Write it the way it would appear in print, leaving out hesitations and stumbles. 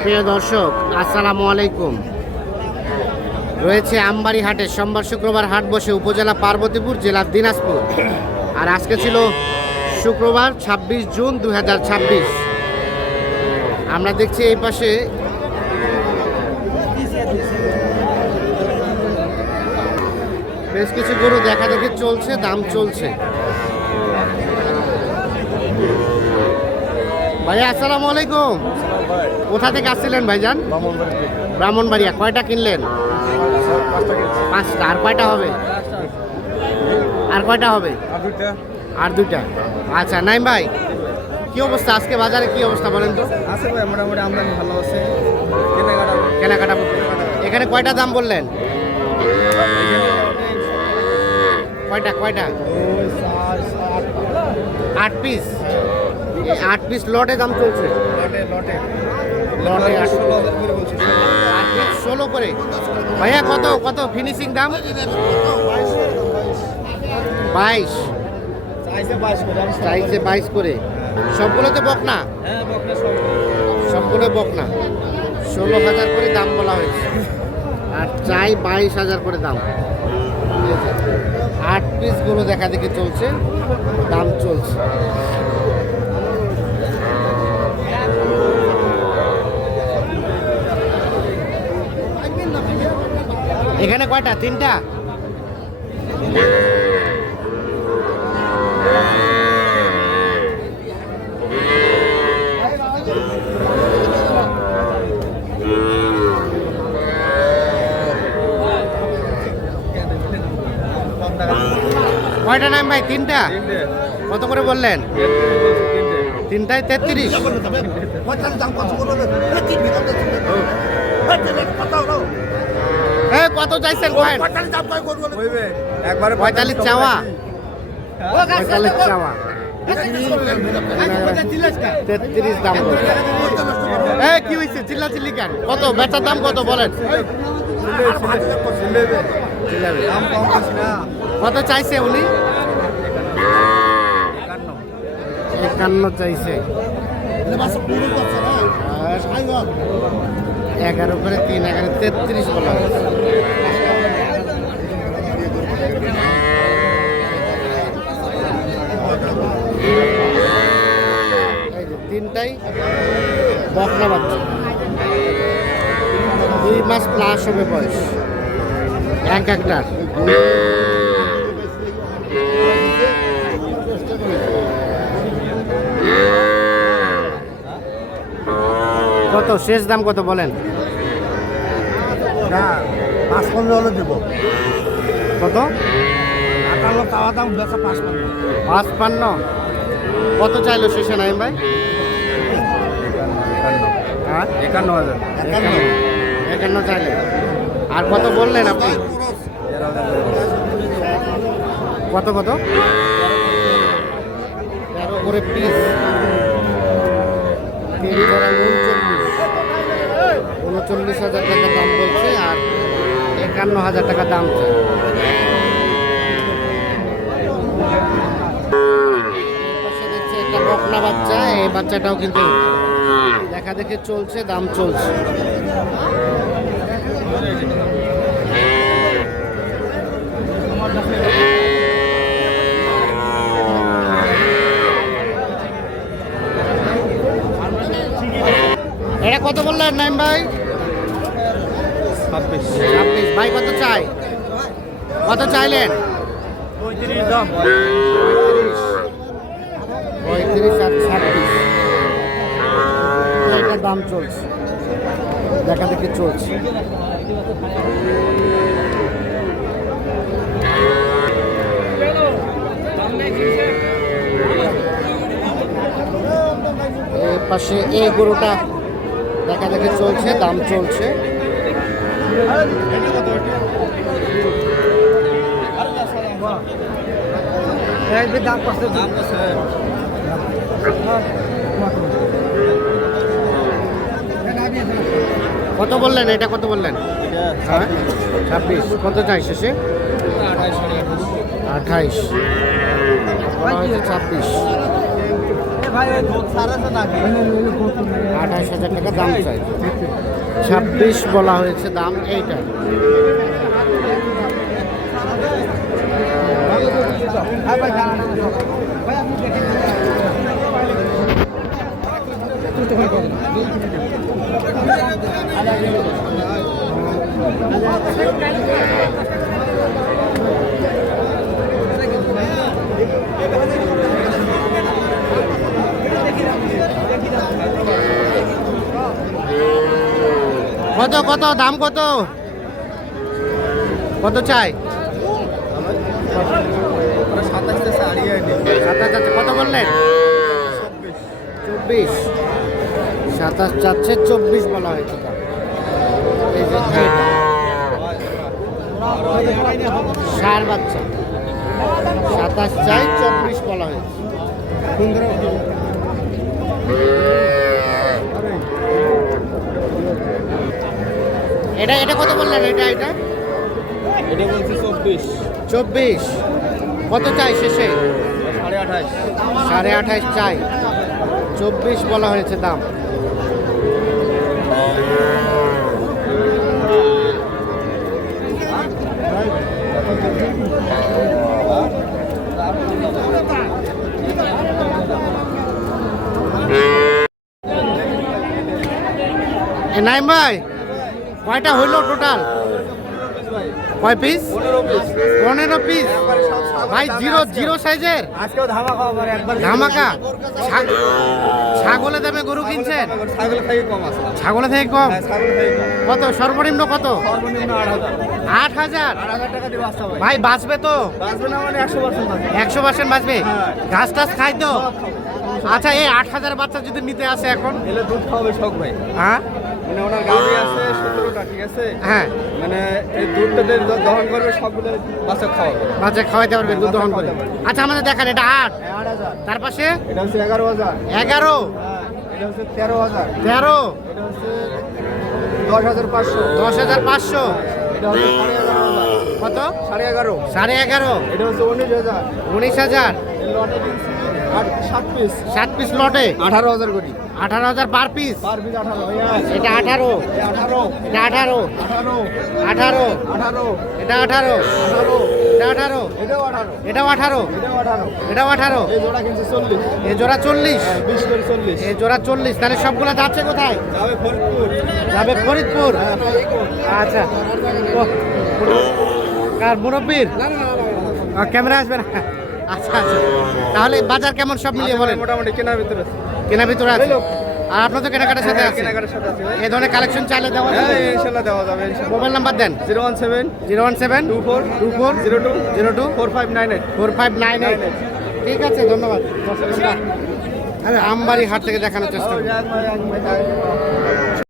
সুপ্রিয় দর্শক, আসসালামু আলাইকুম। রয়েছে আমবাড়ি হাটে সোমবার শুক্রবার হাট বসে উপজেলা পার্বতীপুর, জেলা দিনাজপুর। আর আজকে ছিল শুক্রবার ২৬ জুন ২০২৬। আমরা দেখছি এই পাশে বেশ কিছু গরু দেখা দেখি চলছে, দাম চলছে। ভাইয়া আসসালামু আলাইকুম। কোথা থেকে আসছিলেন ভাইজান? ব্রাহ্মণবাড়িয়া। কয়টা কিনলেন? 5টা। আর কয়টা হবে? আর কয়টা হবে? আর 2টা। আচ্ছা নাইম ভাই, কি অবস্থা আজকে বাজারে? কি অবস্থা বলেন তো? আছে ভাই, মোটামুটি আমদানি ভালো আছে। কেনাকাটা এখানে কয়টা দাম বললেন? কয়টা 8 পিস। 8 পিস লটে দাম চলছে। লটে 16 করে। ভাইয়া কত ফিনিশিং দাম? 22 চাইছে 22 করে। সবগুলোতে বকনা? সবগুলো বকনা। 16,000 করে দাম বলা হয়েছে, আর চাই 22,000 করে দাম। 8 পিসগুলো দেখা দেখি চলছে, দাম চলছে। এখানে কয়টা? 3টা। কয়টা নাম ভাই? 3টা। কত করে বললেন? 3টায় 33। কত চাইছেন? 45 চাওয়া। 45 চাওয়া, 33 দাম। কি হয়েছে? চিল্লাচিল্লি কেন? কত বেচার দাম কত বলেন? কত চাইছে উনি? 51 চাইছে। 11 করে 3, 11, 33 বলা হয়েছে। তিনটাই বকনা বাচ্চা, 2 মাস প্লাস হবে বয়স একটার। কত শেষ দাম কত বলেন? 5-15 হলে দিব। কত? 58 চাওয়া দাম, বেচা 55। কত চাইলো শেষে নাইম ভাই? 51,000। 51 চাইলে। আর কত বললেন আপনি? কত 13 করে পিস। 39,000 টাকা দাম বলছে, আর 51,000 টাকা দাম চাই। দেখছি একটা বকনা বাচ্চা, এই বাচ্চাটাও কিন্তু দেখা দেখে চলছে, দাম চলছে। এটা কত বললেন নাইম ভাই? 26। ভাই কত চাই? কত চাইলেন? 35 দাম। 35 আর 26 এটা দাম চলছে, দেখা দেখি চলছে। এই পাশে এই গরুটা দেখা দেখি চলছে, দাম চলছে। কত বললেন? এটা কত বললেন? 26। কত চাই শেষে? 28। 26। ভাই দুধ সারাছে নাকি 28,000 টাকা দাম চাই। 26 বলা হয়েছে দাম এইটা। কত কত দাম কত কত চাই? 27 কত বললেন? 24। 27 চাচ্ছে, 24 বলা হয়েছে দাম। এই যে এইটা। ষাঁড় বাচ্চা 27 চাই, 24 বলা হয়েছে। এটা এটা কত বললেন? এটা এটা এটা বলছি 24 24 কত চাই শেষে? 28.5 28.5 চাই, 24 বলা হয়েছে দাম। নাইম ভাই কয়টা হইলো টোটাল? কয় পিস? 15 পিস ভাই। জিরো জিরো সাইজের আজকেও ধামাকা হবে একবার ধামাকা। ছাগলের দামে গরু কিনছেন? ছাগলের থেকে কম আছে ছাগলের থেকে কম? ছাগলের থেকে কম কত সর্বনিম্ন কত? সর্বনিম্ন 8,000 8,000 টাকা দিয়ে বাঁচতে হবে ভাই বাঁচবে তো? বাঁচবে না মানে 100% বাঁচবে 100% বাঁচবে? হ্যাঁ। ঘাস টাস খাই তো? আচ্ছা এই 8,000 বাচ্চা যদি নিতে আসে এখন? এলে দুধ খাওয়াবে শখ ভাই হ্যাঁ মানে ওনার গাড়ি আছে 17টা ঠিক আছে হ্যাঁ মানে এই দুধটা যে দহন করবে সবগুলো বাচ্চা খাওয়াবে বাচ্চা খাওয়াইতে পারবে দুধ দহন করে। আচ্ছা আমাদের দেখান এটা 8, 8,000 তার পাশে এটা হচ্ছে 11,000 11, হ্যাঁ এটা হচ্ছে 13,000 13, এটা হচ্ছে 10,500 10,500 এটা হচ্ছে 11,500 কত? 11,500 11,500 এটা হচ্ছে 19,000 19,000 এই লটে কিনছি 7 পিস 7 পিস লটে 18,000 কোটি 18,000 পার পিস। পার পিস 18 ভাইয়া এটা 18, 18 এটা 18, 18 18, 18 এটা 18, 18 এটা 18, এটাও 18 এটাও 18, এটাও 18 এটাও 18, এই জোড়া কিনছি 40 এই জোড়া 40, 20 করে 40 এই জোড়া 40। তাহলে সবগুলো যাচ্ছে কোথায়? যাবে ফরিদপুর যাবে ফরিদপুর। আচ্ছা আর মুরব্বীর ক্যামেরা আসবে না? আচ্ছা আচ্ছা তাহলে বাজার কেমন সব মিলিয়ে বলেন? মোটামুটি কেনার ভিতরে কেনার ভিতরে আছে আর আপনার তো কেনাকাটার সাথে আছে। কেনাকাটার সাথে আছে ভাই এই ধরনের কালেকশন চাইলে দেওয়া যাবে? হ্যাঁ ইনশাআল্লাহ দেওয়া যাবে ইনশাআল্লাহ মোবাইল নাম্বার দেন। 017 017 24 24 02 02 4598 4598। ঠিক আছে ধন্যবাদ। দর্শক আমরা আমবাড়ি হাট থেকে দেখানোর চেষ্টা করব।